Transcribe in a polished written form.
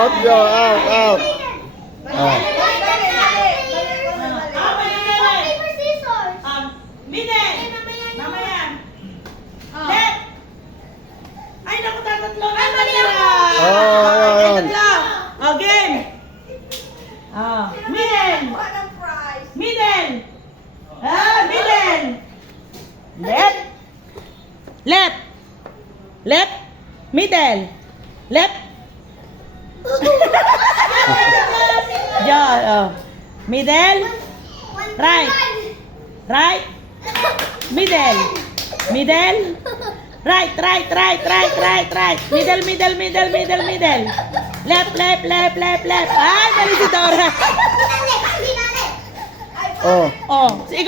Out, go, out, out. Oh. Middle. Mamaya. Left. Ay, naku, tatatlo na. Ayun. Oh, game. Middle. Middle. Middle. Left. Left. Left. Middle. Left. Middle. Right. Right. Middle. Middle. Right. Middle. Left. Ay, mali si Dora. Oh. Oh, ikaw